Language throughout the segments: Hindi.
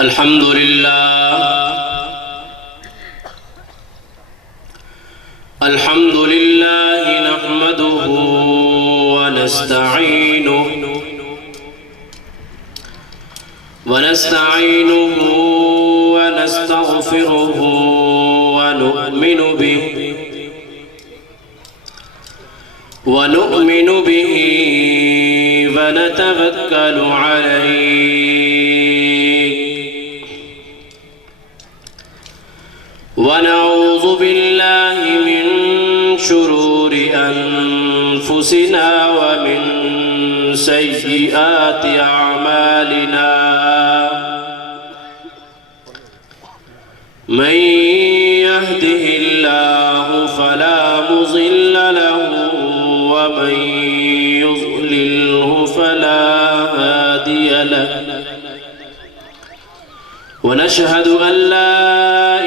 अल्हम्दुलिल्लाह नहमदुहु व नस्तईनुहु व नस्तगफिरुहु व नु'मिनु बिही व नतवक्कलु अलैहि व नऊज़ु बिल्लाहि मिन शुरूरि अनफुसिना व मिन सय्यिआति अअमालिना मन यहदिहिल्लाहु फला मुज़िल्ल लहु व मन युज़लिल्हु फला हादिय लहु व नशहदु अन ला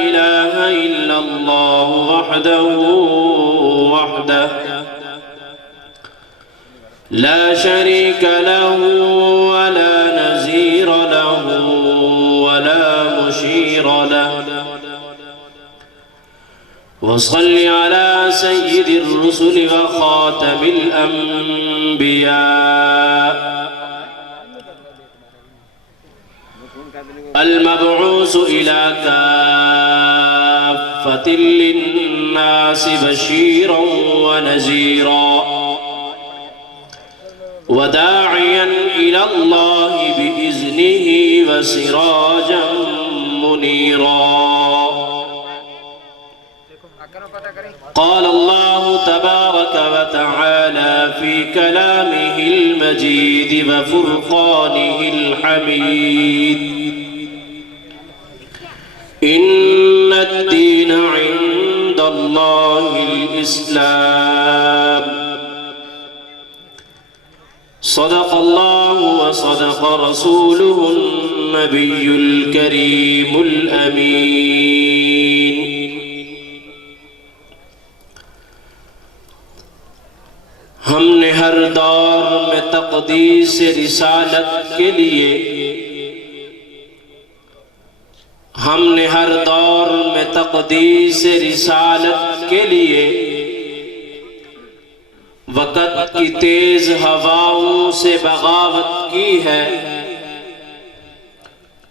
इलाहा इल्लल्लाहु वहदहु ला शरीक लहु व ला नज़ीर लहु व ला मुशीर लहु वसल्लि अला सय्यिदिर रुसुलि व खातमिल अंबिया अल-मबऊस इला काफ़्फ़तिल लिन्नास बशीरन व नज़ीरा व दाइयन इलल्लाहि बिइज़्निहि व सिराजन मुनीरा क़ाल अल्लाहु तबारक व तआला फ़ी कलामिहिल मजीद व फ़ुरक़ानिहिल हमीद इन्नद्दीन इन्दल्लाहिल इस्लाम सदक़ल्लाहु व सदक़ रसूलुहुन नबियुल करीमुल अमीन। हमने हर दौर में तक़दीस रिसालत के लिए हमने हर दौर में तक़दीस रिसालत के लिए वक़्त की तेज हवाओं से बगावत की है,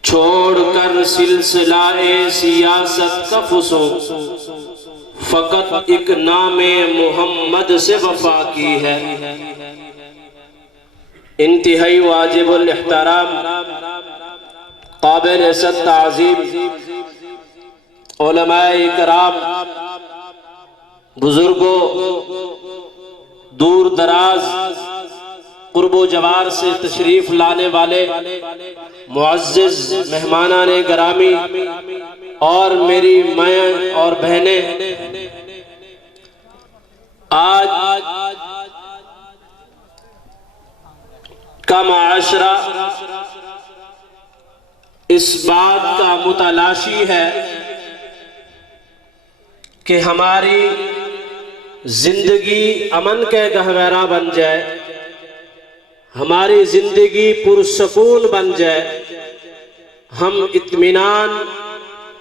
छोड़कर सिलसिलाए सियासत का फुसूक फ़कत एक नामे मोहम्मद से वफा की है। इंतहाई वाजिबुल इहतराम काबिल इज़्ज़त ताज़ीम उलमाए किराम, बुजुर्गों, दूर दराज कुर्बो जवार से तशरीफ लाने वाले मुअज़्ज़िज़ मेहमानाने गिरामी और मेरी माएँ और बहनें, आज का माशरा इस बात का मुतलाशी है कि हमारी जिंदगी अमन के गहवारा बन जाए, हमारी जिंदगी पुरसकून बन जाए, हम इत्मीनान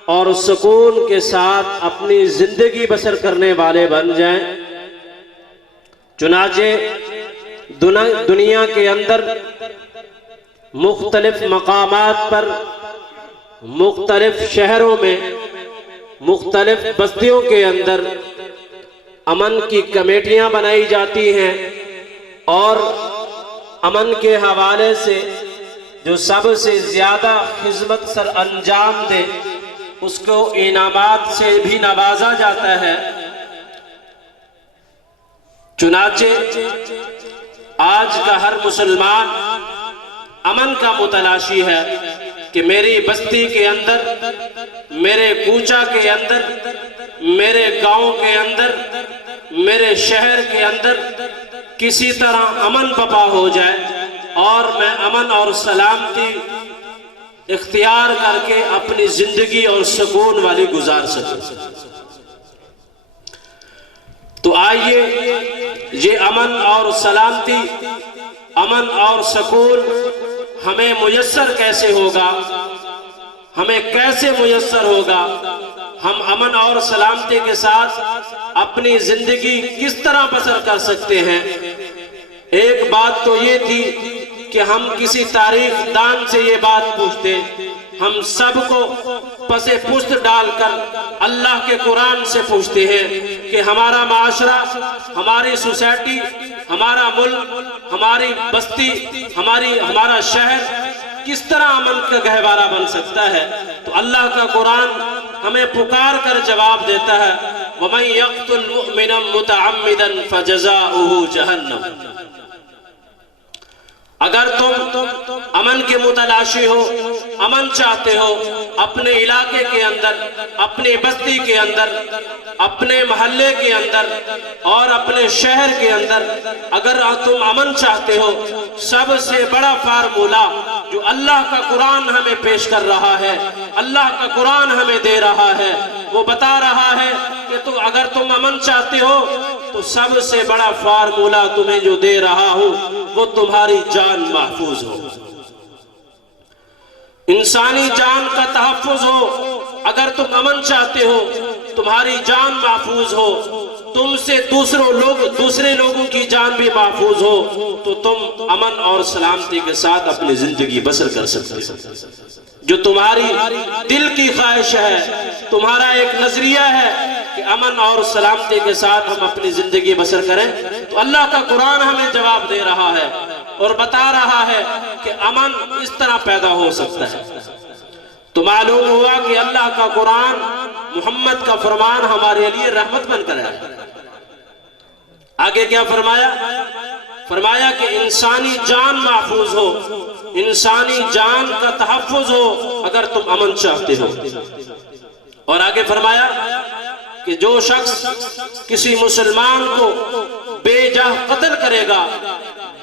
और सुकून के साथ अपनी जिंदगी बसर करने वाले बन जाएं। चुनाचे दुनिया के अंदर मुख्तलिफ मकामात पर, मुख्तलिफ शहरों में, मुख्तलिफ बस्तियों के अंदर अमन की कमेटियां बनाई जाती हैं और अमन के हवाले से जो सबसे ज्यादा खिदमत सर अंजाम दे उसको इनामात से भी नवाजा जाता है। चुनाचे आज का हर मुसलमान अमन का मुतलाशी है कि मेरी बस्ती के अंदर, मेरे कूचा के अंदर, मेरे गांव के अंदर, मेरे शहर के अंदर किसी तरह अमन बपा हो जाए और मैं अमन और सलामती इख्तियार करके अपनी जिंदगी और सुकून वाली गुजार सकूं। तो आइए ये अमन और सलामती, अमन और सुकून हमें मुयस्सर कैसे होगा, हमें कैसे मुयस्सर होगा, हम अमन और सलामती के साथ अपनी जिंदगी किस तरह बसर कर सकते हैं। एक बात तो ये थी कि हम किसी तारीख दान से ये बात पूछते, हम सबको पसे पुस्त डालकर अल्लाह के कुरान से पूछते हैं कि हमारा माशरा, हमारी सोसाइटी, हमारा मुल्क, हमारी बस्ती, हमारा शहर किस तरह अमन का गहवारा बन सकता है। तो अल्लाह का कुरान हमें पुकार कर जवाब देता है, वमन यक़्तुल मुअमिना मुतअम्मिदन फजज़ाउहु जहन्नम। अगर तुम अमन के मुतलाशी हो, अमन चाहते हो अपने इलाके के अंदर, अपनी बस्ती के अंदर, अपने मोहल्ले के अंदर और अपने शहर के अंदर, अगर तुम अमन चाहते हो, सबसे बड़ा फार्मूला जो अल्लाह का कुरान हमें पेश कर रहा है, अल्लाह का कुरान हमें दे रहा है, वो बता रहा है कि तो अगर तुम अमन चाहते हो तो सबसे बड़ा फार्मूला तुम्हें जो दे रहा हूं वो तुम्हारी जान महफूज हो, इंसानी जान का तहफ्फुज हो। अगर तुम अमन चाहते हो, तुम्हारी जान महफूज हो, तुमसे दूसरे लोगों की जान भी महफूज हो, तो तुम अमन और सलामती के साथ अपनी जिंदगी बसर कर सकते हो। जो तुम्हारी दिल की ख्वाहिश है, तुम्हारा एक नजरिया है कि अमन और सलामती के साथ हम अपनी जिंदगी बसर करें, तो अल्लाह का कुरान हमें जवाब दे रहा है और बता रहा है कि अमन इस तरह पैदा हो सकता है। तो मालूम हुआ कि अल्लाह का कुरान, मोहम्मद का फरमान हमारे लिए रहमत बनकर है। आगे क्या फरमाया? फरमाया कि इंसानी जान महफूज हो, इंसानी जान का तहफ्फुज हो अगर तुम अमन चाहते हो। और आगे फरमाया कि जो शख्स किसी मुसलमान को बेजा कत्ल करेगा,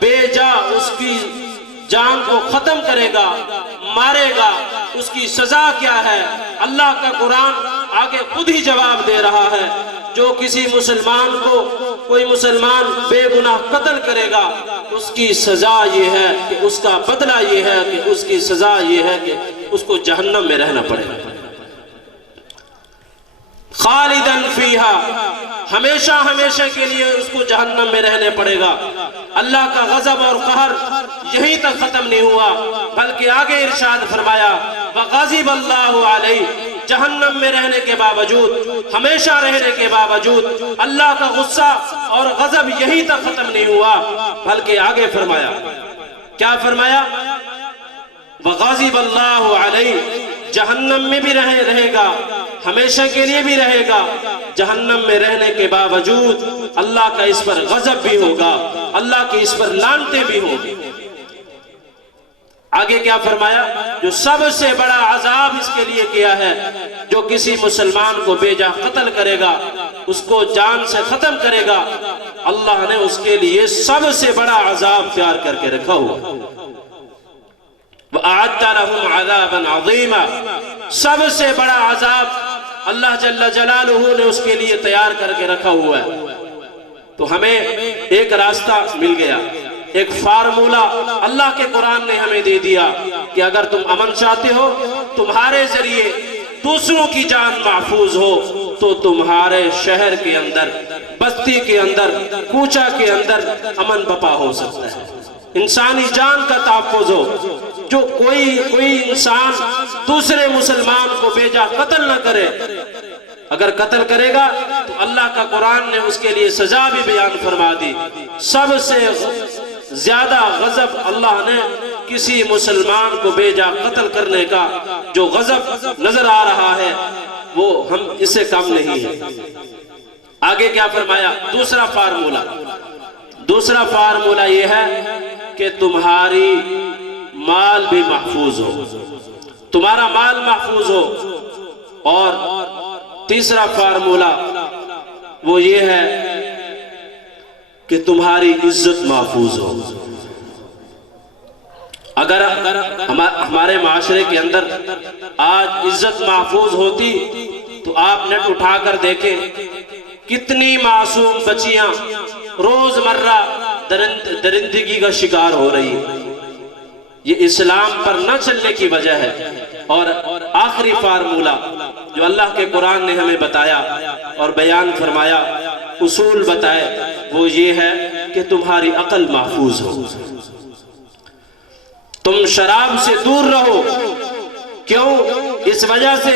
बेजा उसकी जान को खत्म करेगा, मारेगा, उसकी सजा क्या है? अल्लाह का कुरान आगे खुद ही जवाब दे रहा है। जो किसी मुसलमान को कोई मुसलमान बेगुनाह कत्ल करेगा, उसकी सजा ये है कि उसका बदला ये है कि उसकी सजा ये है कि उसको जहन्नम में रहना पड़ेगा, खालिदन फीहा, हमेशा हमेशा के लिए उसको जहन्नम में रहने पड़ेगा। अल्लाह का गजब और कहर यहीं तक खत्म नहीं हुआ, बल्कि आगे इरशाद फरमाया वग़ज़िब अल्लाहु अलैहि, जहन्नम में रहने के बावजूद, हमेशा रहने के बावजूद अल्लाह का गुस्सा और गजब यहीं तक खत्म नहीं हुआ, बल्कि आगे फरमाया, क्या फरमाया? वग़ज़िब अल्लाहु अलैहि, जहन्नम में भी रहेगा, हमेशा के लिए भी रहेगा। जहन्नम में रहने के बावजूद अल्लाह का इस पर गजब भी होगा, अल्लाह की इस पर लानतें भी होगी। आगे क्या फरमाया? जो सबसे बड़ा अजाब इसके लिए किया है, जो किसी मुसलमान को बेजा कत्ल करेगा, उसको जान से खत्म करेगा, अल्लाह ने उसके लिए सबसे बड़ा अजाब तैयार करके रखा हुआ। वअअद्द लहुम अज़ाबन अज़ीमा, सबसे बड़ा अजाब अल्लाह जल्ल जलालुहु ने उसके लिए तैयार करके रखा हुआ है। तो हमें एक रास्ता मिल गया, एक फार्मूला अल्लाह के कुरान ने हमें दे दिया कि अगर तुम अमन चाहते हो, तुम्हारे जरिए दूसरों की जान महफूज हो, तो तुम्हारे शहर के अंदर, बस्ती के अंदर, कूचा के अंदर अमन बपा हो सकता है, इंसानी जान का तहफ्फुज हो। जो कोई इंसान दूसरे मुसलमान को बेजा कत्ल न करे, अगर कत्ल करेगा तो अल्लाह का कुरान ने उसके लिए सजा भी बयान फरमा दी। सबसे ज्यादा गजब अल्लाह ने किसी मुसलमान को बेजा कत्ल करने का जो गजब नजर आ रहा है, वो हम इससे कम नहीं है। आगे क्या फरमाया? दूसरा फार्मूला यह है कि तुम्हारी माल भी महफूज हो, तुम्हारा माल महफूज हो। और तीसरा फार्मूला वो ये है कि तुम्हारी इज्जत महफूज हो। अगर हमारे माशरे के अंदर आज इज्जत महफूज होती तो आप नेट उठाकर देखें कितनी मासूम बच्चियां रोजमर्रा दरिंदगी का शिकार हो रही है। ये इस्लाम पर न चलने की वजह है। और आखिरी फार्मूला जो अल्लाह के कुरान ने हमें बताया और बयान फरमाया, उसूल बताए, वो ये है कि तुम्हारी अकल महफूज हो, तुम शराब से दूर रहो। क्यों? इस वजह से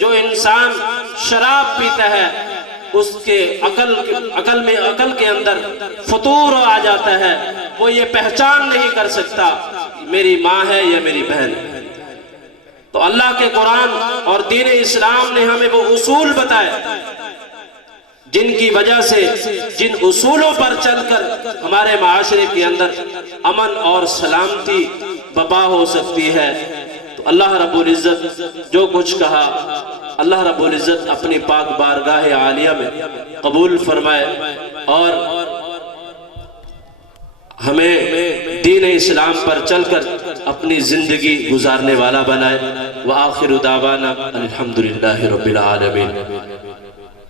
जो इंसान शराब पीता है उसके अकल के अंदर फतूर आ जाता है, वो ये पहचान नहीं कर सकता मेरी माँ है या मेरी बहन है। तो अल्लाह के कुरान और दीन इस्लाम ने हमें वो उसूल बताए जिनकी वजह से, जिन उसूलों पर चलकर हमारे माशरे के अंदर अमन और सलामती बपा हो सकती है। तो अल्लाह रब्बुल इज़्ज़त जो कुछ कहा, अल्लाह रब्बुल इज़्ज़त अपनी पाक बारगाह आलिया में कबूल फरमाए और हमें दीन इस्लाम पर चलकर अपनी जिंदगी गुजारने वाला बनाए। व आखिरु दावाना अल्हम्दुलिल्लाहि रब्बिल आलमीन।